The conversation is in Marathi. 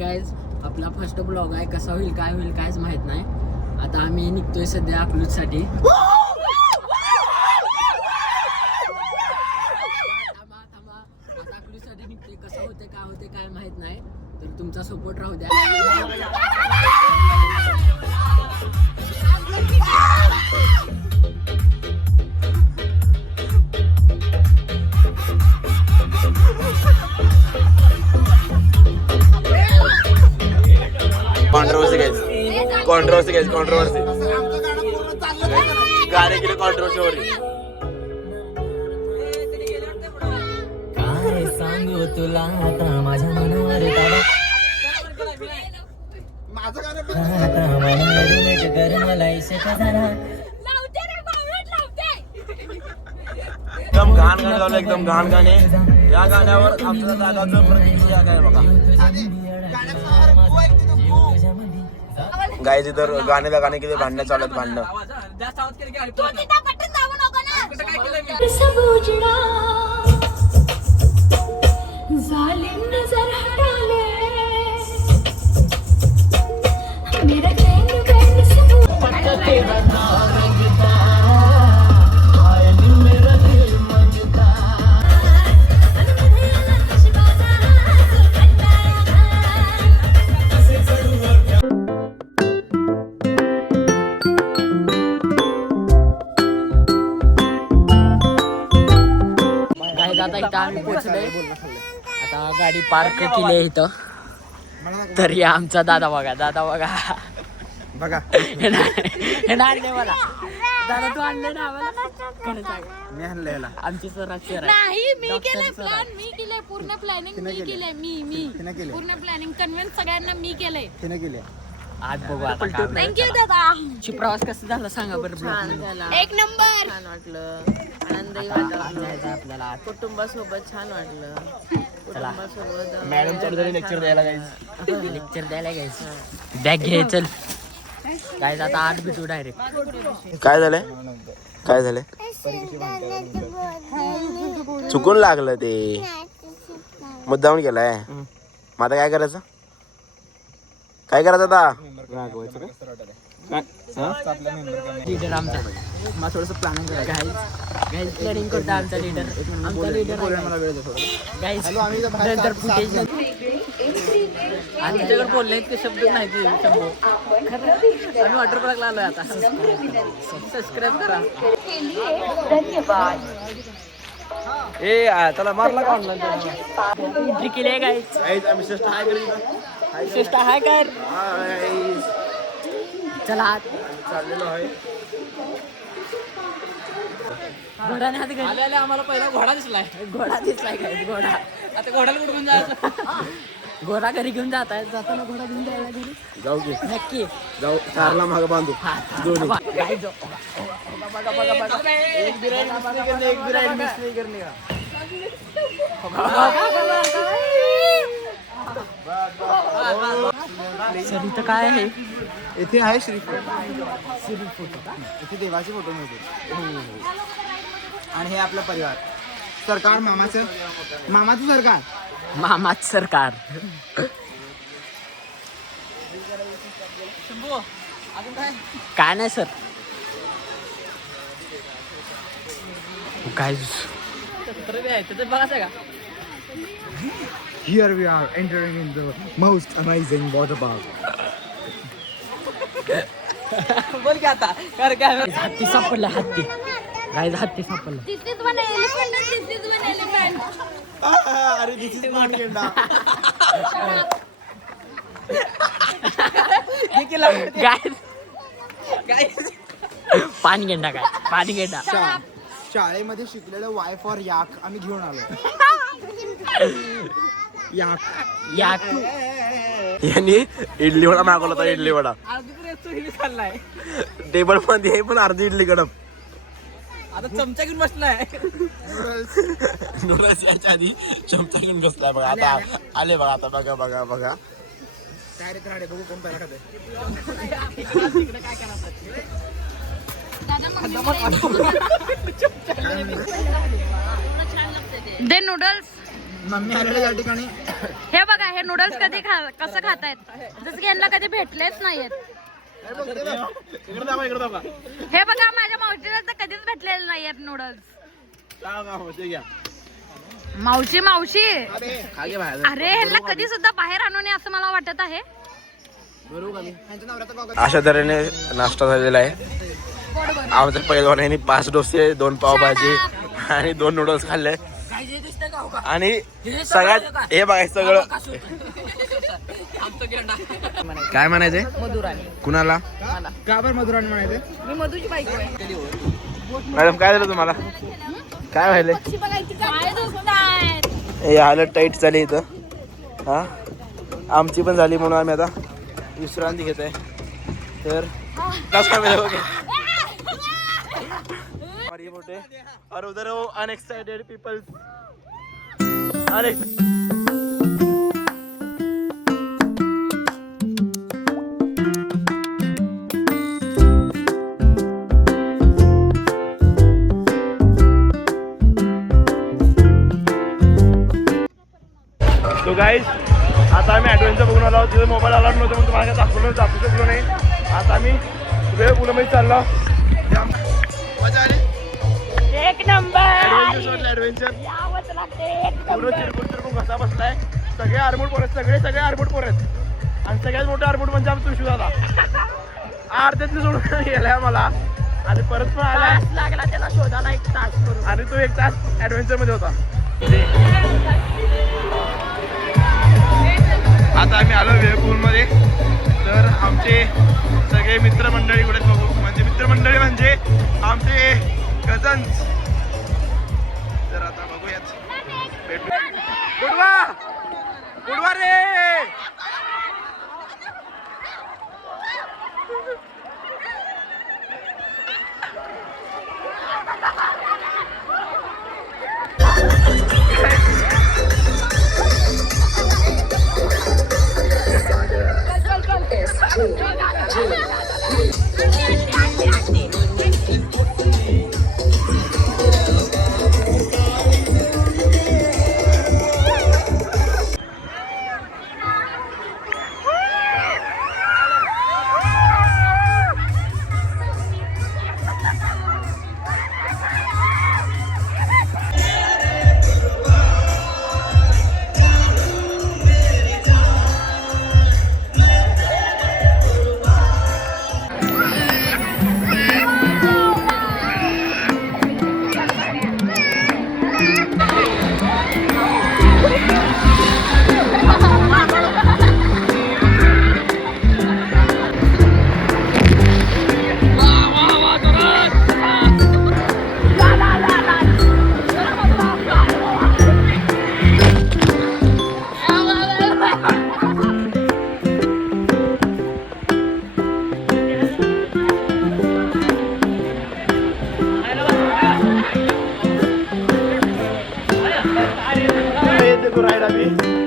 गाईज आपला फर्स्ट ब्लॉग आहे. कसा होईल काय होईल कायच माहित नाही. आता आम्ही निघतोय सध्या अकलूजसाठी. आता अकलूजसाठी निघतोय. कसं होते काय होते काय माहित नाही. तर तुमचा सपोर्ट राहू द्या. कॉन्ट्रोवर्सी गाणे केले कॉन्ट्रोवर्सीवर. काय सांगू तुला आता माझ्या मनावर एकदम घाण गाणे लावलं, एकदम घाण गाणे. या गाण्यावर आमच्या दादाचं प्रतिक्रिया काय बघा. गायचे तर गाणे किती भांडणं चालत भांडणं. आता इथं आम्ही पोहोचलोय. आता गाडी पार्क केली आहे इथं. तर या आमचा दादा बघा बघा हे आणले मला. दादा तू आणले ना आम्हाला. मी आणलंय आमची सराची नाही मी केलंय प्लॅन. मी केलंय पूर्ण प्लॅनिंग. मी केलंय. मी पूर्ण प्लॅनिंग कन्व्हिन्स सगळ्यांना मी केलंय. तिने केले. आज बघू आता. थँक्यू दादा. प्रवास कसा झाला सांगा बरं. एक नंबर. छान वाटलं, आनंदही वाटलं. आपल्याला कुटुंबासोबत छान वाटलं. कुटुंबासोबत मॅडम चालू लेक्चर द्यायला लेक्चर द्यायला घ्यायचं. बॅग घे चल. काय आता 8 भेटू डायरेक्ट. काय झालंय चुकून लागलं ते. मुद्दाम केलाय. मग आता काय करायचं आता. लीडर आमचा थोडस प्लॅनिंग गाईज प्लॅनिंग करतो आमचा लीडर. नंतर फुटेज आमच्याकडे बोलले ते शब्द नाही ते शंभो. आम्ही वॉटर पार्कला आलोय आता. सबस्क्राईब करा. त्याला मारला का एंट्री केली आहे गाईज. श्रेष्ठ हाय काय चला आत चाललेलो आहे. घोड्याने हात घातलेला. आम्हाला पहिला घोडा दिसलाय काय घोडा. आता घोड्याला कुठून जायचं. घोडा घरी घेऊन जाताना घोडा घेऊन जायला घरी जाऊ की नक्की जाऊ. कारला मागं बांधू. सर इथं काय आहे. इथे आहे श्रीफूट. इथे देवाचे फोटो मिळते. आणि हे आपला परिवार. सरकार मामाचं सरकार. मामाच सरकार. काय नाही सर. काय बघायचं का. Here we are entering in the most amazing water park. बोल की आता कर काय. हत्ती सापडला. हत्ती गाईज हत्ती सापडला. तिथेच वन एलिफंट. अरे this is not गेंडा. पाणी गेंडा काय. पाणी गेंडा. शाळेमध्ये शिकलेलं वाय फॉर याक आम्ही घेऊन आलो. याक यांनी इडली वडा मागवला होता. इडली वडा टेबल मध्ये पण अर्धी इडली कडप. आता चमचा घेऊन बसलाय. नूडल्स याच्या आधी चमचा घेऊन बसलाय बघा. आता आले बघा. आता बघा बघू कोण पहिला दे नूडल्स. मम्मी आलेल्या या ठिकाणी हे बघा हे नूडल्स कधी कसं खातायत जसं की यांना कधी भेटलेच नाहीयेत. इकडे दाबा हे बघा माझ्या मावशीला तर कधीच भेटलेले नाहीयेत नूडल्स. मावशी मावशी अरे ह्यांना कधी सुद्धा बाहेर आणू नये असं मला वाटत आहे. अशा तऱ्हेने नाश्ता झालेला आहे. आमच्या पहिलवानांनी 5 डोसे 2 पावभाजी आणि 2 नूडल्स खाल्ले आणि सगळ्यात हे बघायचं सगळं काय म्हणायचंय मधुराणी कुणाला का बरं मधुराणी म्हणायचे? मी मधुची बायको आहे. मॅडम काय झालं तुम्हाला काय व्हायलंय हे हालत टाईट झाली इथं हा आमची पण झाली म्हणून आम्ही आता विश्रांती घेत आहे. तर और उधर वो अनएक्साइटेड पीपल तो गाईज आता आम्ही ॲडव्हेंचर बघून आलो. तिथे मोबाईल आला नव्हतं म्हणून तुम्हाला दाखवलं दाखवू शकलो नाही. आता आम्ही वेळ पुण्यामध्ये चाललो. मजा आली एक नंबर ॲडव्हेंचर पूर्ण चिरकून कसा बसलाय. सगळे आरबोट पोरत सगळे आरबोट पोरत आणि सगळ्यात मोठा आरबोट म्हणजे आमचा तुळशी दादा अर्ध्यातली सोडून गेलाय मला आणि परत पण आला लागला त्याला शोधायला 1 तास करून. आणि तो 1 तास ॲडव्हेंचर मध्ये होता. आता आम्ही आलो वेळपूलमध्ये. तर आमचे सगळे मित्रमंडळी इकडे बघू म्हणजे मित्रमंडळी म्हणजे आमचे कझन्स. तर आता बघूयात गुडवा गुडवा रे राईड आम्ही